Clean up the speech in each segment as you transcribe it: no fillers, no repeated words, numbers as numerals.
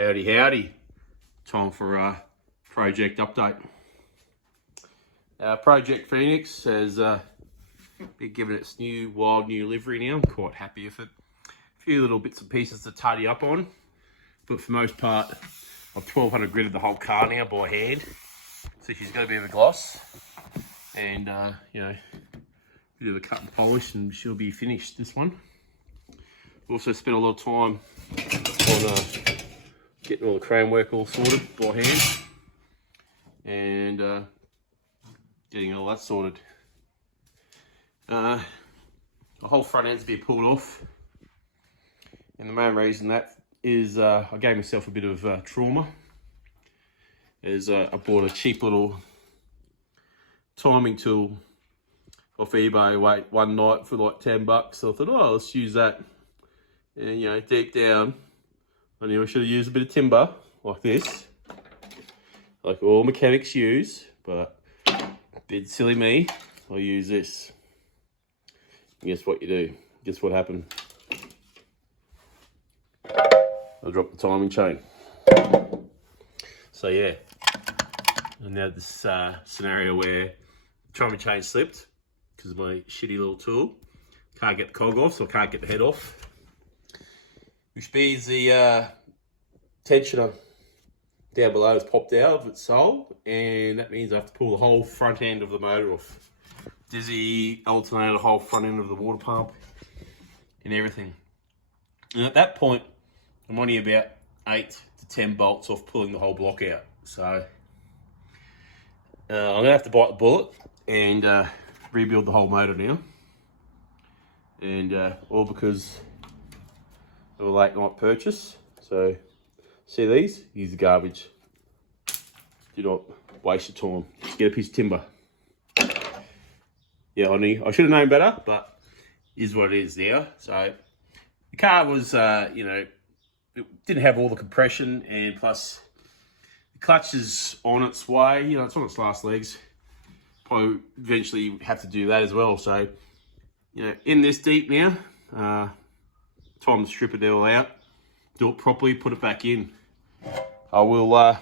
Howdy, howdy. Time for a project update. Project Phoenix has been given its new livery now. I'm quite happy with it. A few little bits and pieces to tidy up on, but for the most part, I've 1200 gridded the whole car now by hand. So she's got a bit of a gloss, and you know, a bit of a cut and polish, and she'll be finished. This one. Also spent a lot of time on getting all the chrome work all sorted by hand, and getting all that sorted. The whole front end's been pulled off, and the main reason that is I gave myself a bit of trauma. I bought a cheap little timing tool off eBay one night for like $10. So I thought, oh, let's use that. And you know, deep down, I knew I should have used a bit of timber like this, like all mechanics use, but bit silly me, I use this. And guess what you do? Guess what happened? I dropped the timing chain. So yeah, and now this scenario where the timing chain slipped because of my shitty little tool. Can't get the cog off, so I can't get the head off. Which means the tensioner down below has popped out of its hole, and that means I have to pull the whole front end of the motor off. Dizzy, alternator, the whole front end of the water pump, and everything. And at that point, I'm only about 8 to 10 bolts off pulling the whole block out. So I'm gonna have to bite the bullet and rebuild the whole motor now. And all because of a late night purchase. So see these? Use the garbage. Do not waste your time. Just get a piece of timber. Yeah, I should have known better, but it is what it is now. So the car was, you know, it didn't have all the compression, and plus the clutch is on its way. You know, it's on its last legs. Probably eventually have to do that as well. So, you know, in this deep now, time to strip it all out, do it properly, put it back in. I will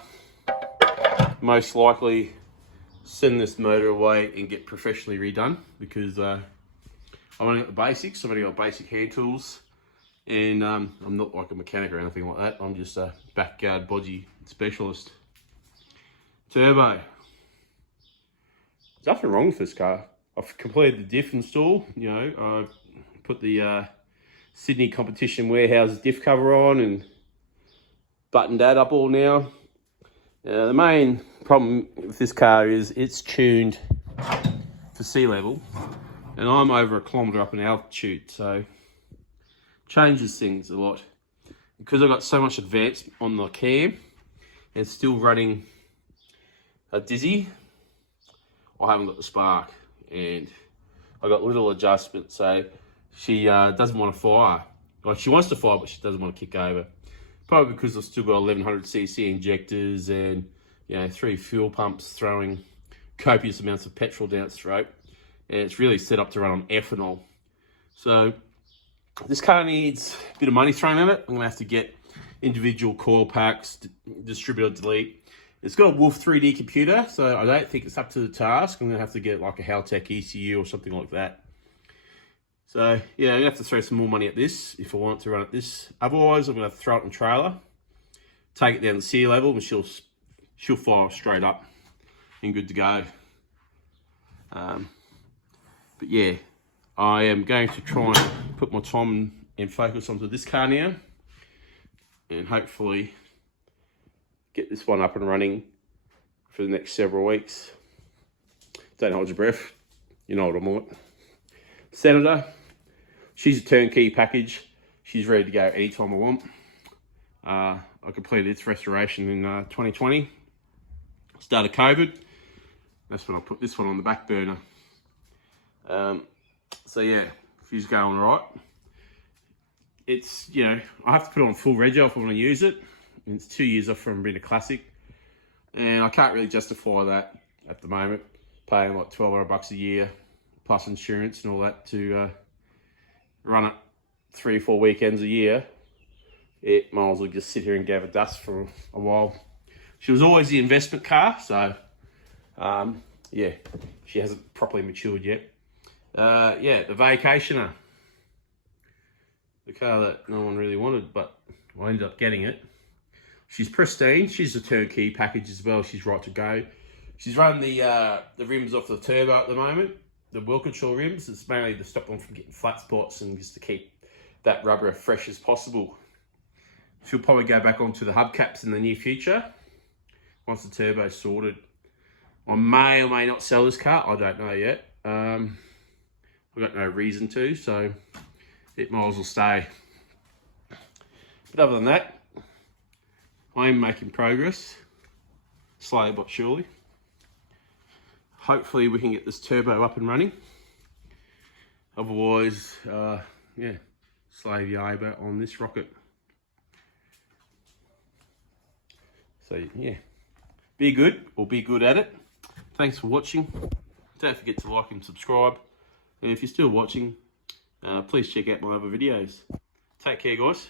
most likely send this motor away and get professionally redone, because I've only got the basics. I've only got basic hand tools, and I'm not like a mechanic or anything like that. I'm just a backyard bodgy specialist. Turbo. There's nothing wrong with this car. I've completed the diff install. You know, I've put the Sydney Competition Warehouse diff cover on and buttoned that up all now. The main problem with this car is it's tuned for sea level, and I'm over 1 kilometre up in altitude, so changes things a lot. Because I've got so much advance on the cam and still running a dizzy, I haven't got the spark, and I got little adjustments. So she doesn't want to fire. Like, she wants to fire, but she doesn't want to kick over. Probably because I've still got 1100cc injectors and, you know, 3 fuel pumps throwing copious amounts of petrol down its throat. And it's really set up to run on ethanol. So this car needs a bit of money thrown at it. I'm going to have to get individual coil packs, distributor delete. It's got a Wolf 3D computer, so I don't think it's up to the task. I'm going to have to get like a Haltech ECU or something like that. So yeah, I'm going to have to throw some more money at this if I want to run at this. Otherwise, I'm going to throw it in trailer, take it down to sea level, and she'll fire straight up and good to go. But yeah, I am going to try and put my time and focus onto this car now, and hopefully get this one up and running for the next several weeks. Don't hold your breath. You know what I'm on. Senator, she's a turnkey package. She's ready to go anytime I want. I completed its restoration in 2020. Started COVID. That's when I put this one on the back burner. So yeah, she's going right. It's, you know, I have to put it on full rego if I want to use it. And it's 2 years off from being a classic, and I can't really justify that at the moment, paying like $1,200 a year plus insurance and all that to run it 3 or 4 weekends a year it might as well just sit here and gather dust for a while. She was always the investment car, so yeah, she hasn't properly matured yet. Yeah, the Vacationer, the car that no one really wanted, but I ended up getting it. She's pristine. She's a turnkey package as well. She's right to go. She's running the rims off the turbo at the moment, the Wilkinshaw rims. It's mainly to stop them from getting flat spots and just to keep that rubber as fresh as possible. She'll probably go back onto the hubcaps in the near future once the turbo's sorted. I may or may not sell this car. I don't know yet. I've got no reason to, so it might as well stay. But other than that, I am making progress, slowly but surely. Hopefully we can get this turbo up and running. Otherwise, yeah, slave labour on this rocket. So yeah, be good or be good at it. Thanks for watching. Don't forget to like and subscribe. And if you're still watching, please check out my other videos. Take care, guys.